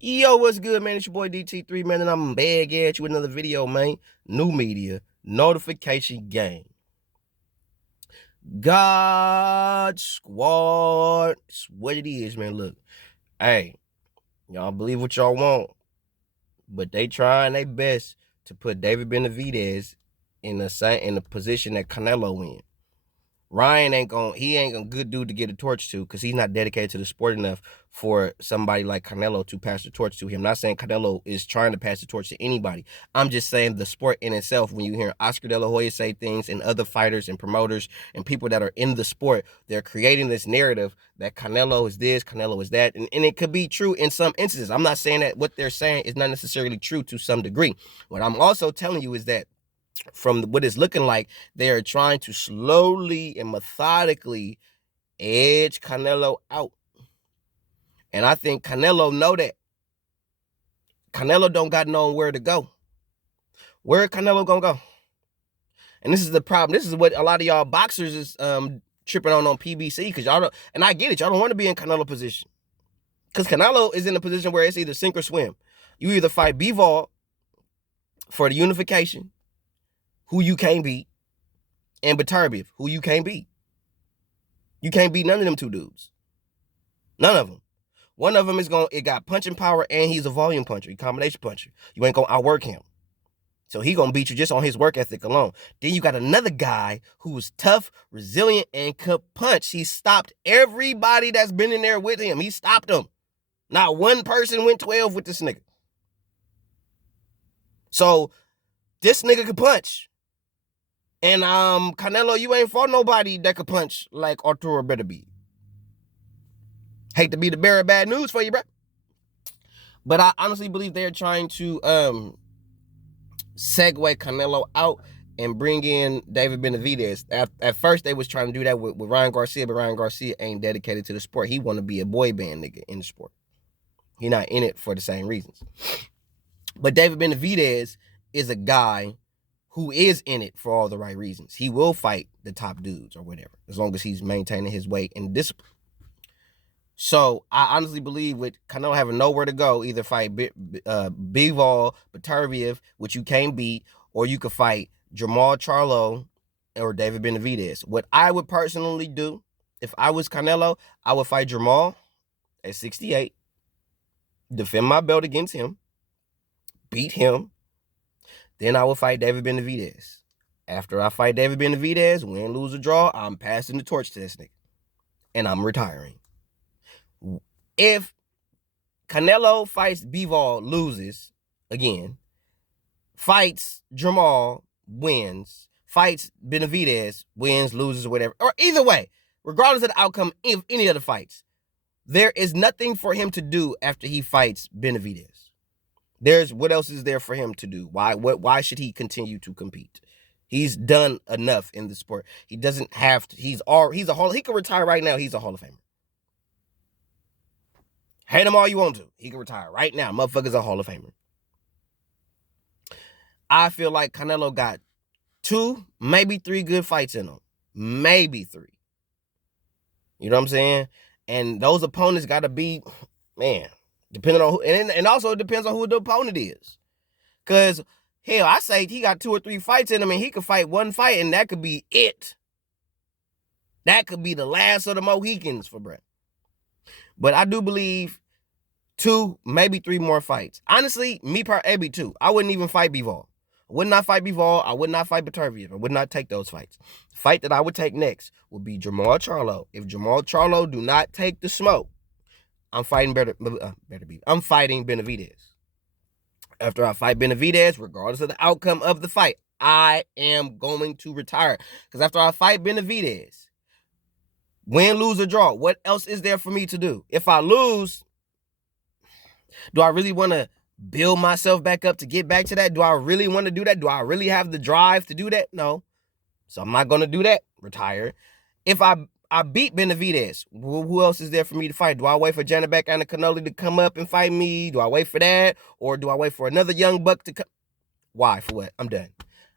Yo, what's good, man? It's your boy DT3, man, and I'm back at you with another video, man. New media, notification game. God Squad. It's what it is, man. Look, hey, y'all believe what y'all want, but they trying their best to put David Benevidez in the position that Canelo in. Ryan ain't a good dude to get a torch to because he's not dedicated to the sport enough for somebody like Canelo to pass the torch to him. Not saying Canelo is trying to pass the torch to anybody. I'm just saying the sport in itself, when you hear Oscar De La Hoya say things and other fighters and promoters and people that are in the sport, they're creating this narrative that Canelo is this, Canelo is that, and it could be true in some instances. I'm not saying that what they're saying is not necessarily true to some degree. What I'm also telling you is that from what it's looking like, they are trying to slowly and methodically edge Canelo out. And I think Canelo know that. Canelo don't got nowhere to go. Where Canelo gonna go? And this is the problem. This is what a lot of y'all boxers is tripping on PBC, because y'all don't, and I get it, y'all don't want to be in Canelo position. Because Canelo is in a position where it's either sink or swim. You either fight Bivol for the unification, who you can't beat, and Beterbiev, who you can't beat. You can't beat none of them two dudes. None of them. One of them it got punching power, and he's a volume puncher, a combination puncher. You ain't gonna outwork him. So he gonna beat you just on his work ethic alone. Then you got another guy who was tough, resilient, and could punch. He stopped everybody that's been in there with him. He stopped them. Not one person went 12 with this nigga. So this nigga could punch. And Canelo, you ain't fought nobody that could punch like Arturo Beterbiev. Hate to be the bearer of bad news for you, bro. But I honestly believe they're trying to segue Canelo out and bring in David Benevidez. At first, they was trying to do that with Ryan Garcia, but Ryan Garcia ain't dedicated to the sport. He want to be a boy band nigga in the sport. He not in it for the same reasons. But David Benevidez is a guy who is in it for all the right reasons. He will fight the top dudes or whatever, as long as he's maintaining his weight and discipline. So I honestly believe with Canelo having nowhere to go, either fight Bivol, Beterbiev, which you can't beat, or you could fight Jamal Charlo or David Benevidez. What I would personally do, if I was Canelo, I would fight Jamal at 68, defend my belt against him, beat him, then I would fight David Benevidez. After I fight David Benevidez, win, lose, or draw, I'm passing the torch to this nigga, and I'm retiring. If Canelo fights Bivol, loses again, fights Jamal, wins, fights Benevidez, wins, loses, or whatever, or either way, regardless of the outcome of any of the fights, there is nothing for him to do after he fights Benevidez. What else is there for him to do? Why should he continue to compete? He's done enough in the sport. He doesn't have to. He can retire right now. He's a Hall of Famer. Hate him all you want to. He can retire right now. Motherfucker's a Hall of Famer. I feel like Canelo got 2, maybe 3 good fights in him. Maybe 3. You know what I'm saying? And those opponents got to be, man, depending on who, and also it depends on who the opponent is. Because, hell, I say he got 2 or 3 fights in him, and he could fight one fight, and that could be it. That could be the last of the Mohicans for Brett. But I do believe 2, maybe 3 more fights. Honestly, maybe 2. I wouldn't even fight Bivol. I would not fight Bivol. I would not fight Beterbiev. I would not take those fights. The fight that I would take next would be Jamal Charlo. If Jamal Charlo do not take the smoke, I'm fighting I'm fighting Benevidez. After I fight Benevidez, regardless of the outcome of the fight, I am going to retire. Because after I fight Benevidez, win, lose, or draw, what else is there for me to do? If I lose, do I really want to build myself back up to get back to that? Do I really want to do that? Do I really have the drive to do that? No. So I'm not going to do that. Retire. If I beat Benevidez, who else is there for me to fight? Do I wait for Janabek and Canoli to come up and fight me? Do I wait for that? Or do I wait for another young buck to come? Why? For what? I'm done.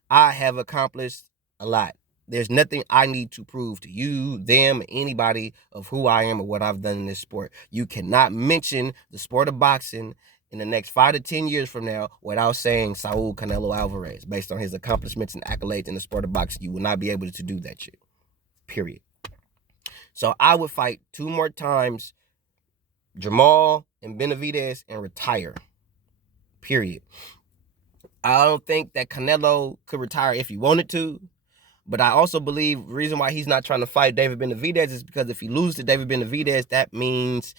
I have accomplished a lot. There's nothing I need to prove to you, them, anybody of who I am or what I've done in this sport. You cannot mention the sport of boxing in the next 5 to 10 years from now without saying Saul Canelo Alvarez based on his accomplishments and accolades in the sport of boxing. You will not be able to do that shit. Period. So I would fight 2 more times, Jamal and Benavidez, and retire. Period. I don't think that Canelo could retire if he wanted to. But I also believe the reason why he's not trying to fight David Benevidez is because if he loses to David Benevidez, that means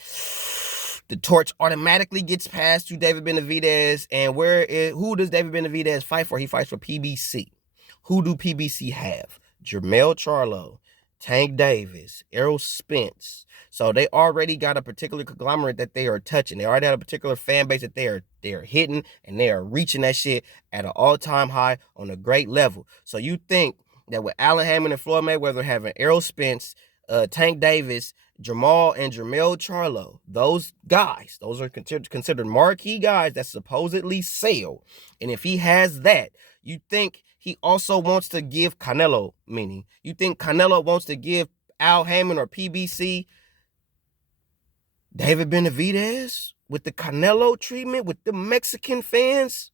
the torch automatically gets passed to David Benevidez. And who does David Benevidez fight for? He fights for PBC. Who do PBC have? Jermell Charlo, Tank Davis, Errol Spence. So they already got a particular conglomerate that they are touching. They already have a particular fan base that they are hitting, and they are reaching that shit at an all-time high on a great level. So you think that with Allen Hammond and Floyd Mayweather having Errol Spence, Tank Davis, Jamal, and Jermell Charlo, those guys, those are considered marquee guys that supposedly sell. And if he has that, you think he also wants to give Canelo, meaning you think Canelo wants to give Al Hammond or PBC David Benavidez with the Canelo treatment with the Mexican fans?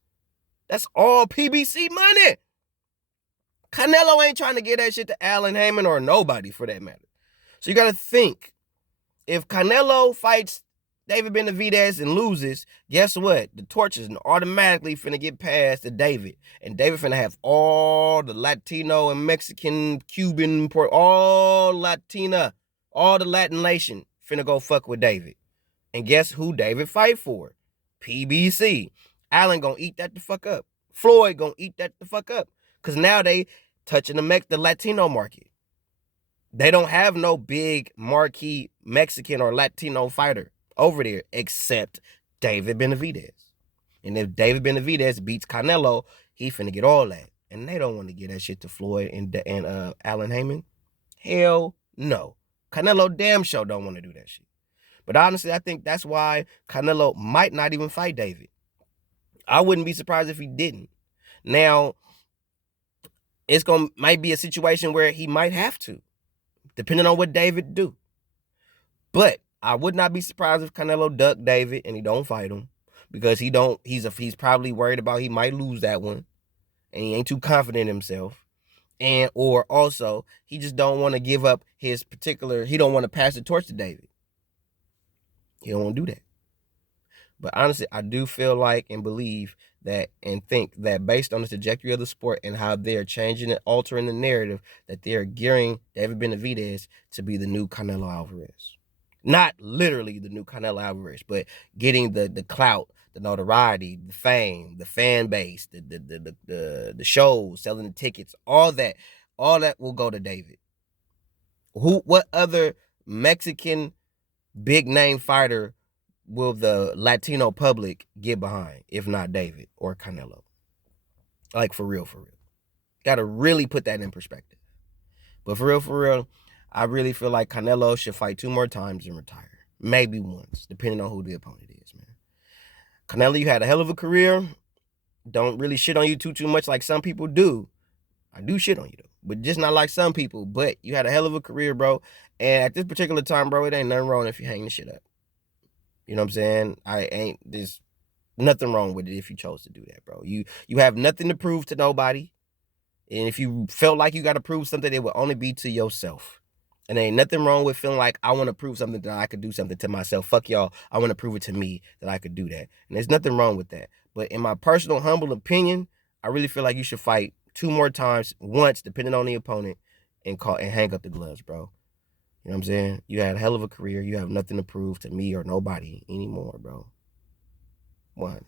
That's all PBC money. Canelo ain't trying to get that shit to Allen Hammond or nobody for that matter. So you got to think, if Canelo fights David Benavidez and loses, guess what? The torch is automatically finna get passed to David. And David finna have all the Latino and Mexican, Cuban, all Latina, all the Latin nation finna go fuck with David. And guess who David fight for? PBC. Allen gonna eat that the fuck up. Floyd gonna eat that the fuck up. Because now they touching the Latino market. They don't have no big marquee Mexican or Latino fighter over there except David Benavidez. And if David Benavidez beats Canelo, he finna get all that. And they don't want to get that shit to Floyd and Allen Hammond. Hell no. Canelo damn sure don't want to do that shit. But honestly, I think that's why Canelo might not even fight David. I wouldn't be surprised if he didn't. Now, might be a situation where he might have to, depending on what David do. But I would not be surprised if Canelo ducked David and he don't fight him, because he's probably worried about he might lose that one, and he ain't too confident in himself, and or also he just don't want to give up he don't want to pass the torch to David. He don't want to do that. But honestly, I do feel like and believe that and think that based on the trajectory of the sport and how they're changing and altering the narrative, that they're gearing David Benavidez to be the new Canelo Alvarez. Not literally the new Canelo Alvarez, but getting the clout, the notoriety, the fame, the fan base, the shows, selling the tickets, all that will go to David. What other Mexican big name fighter will the Latino public get behind, if not David or Canelo? Like, for real. Got to really put that in perspective. But for real, I really feel like Canelo should fight 2 more times and retire. Maybe once, depending on who the opponent is, man. Canelo, you had a hell of a career. Don't really shit on you too much like some people do. I do shit on you, though, but just not like some people. But you had a hell of a career, bro. And at this particular time, bro, it ain't nothing wrong if you hang the shit up. You know what I'm saying? There's nothing wrong with it if you chose to do that, bro. You have nothing to prove to nobody. And if you felt like you got to prove something, it would only be to yourself. And there ain't nothing wrong with feeling like I want to prove something that I could do something to myself. Fuck y'all. I want to prove it to me that I could do that. And there's nothing wrong with that. But in my personal, humble opinion, I really feel like you should fight 2 more times, once, depending on the opponent, and hang up the gloves, bro. You know what I'm saying? You had a hell of a career. You have nothing to prove to me or nobody anymore, bro. 100.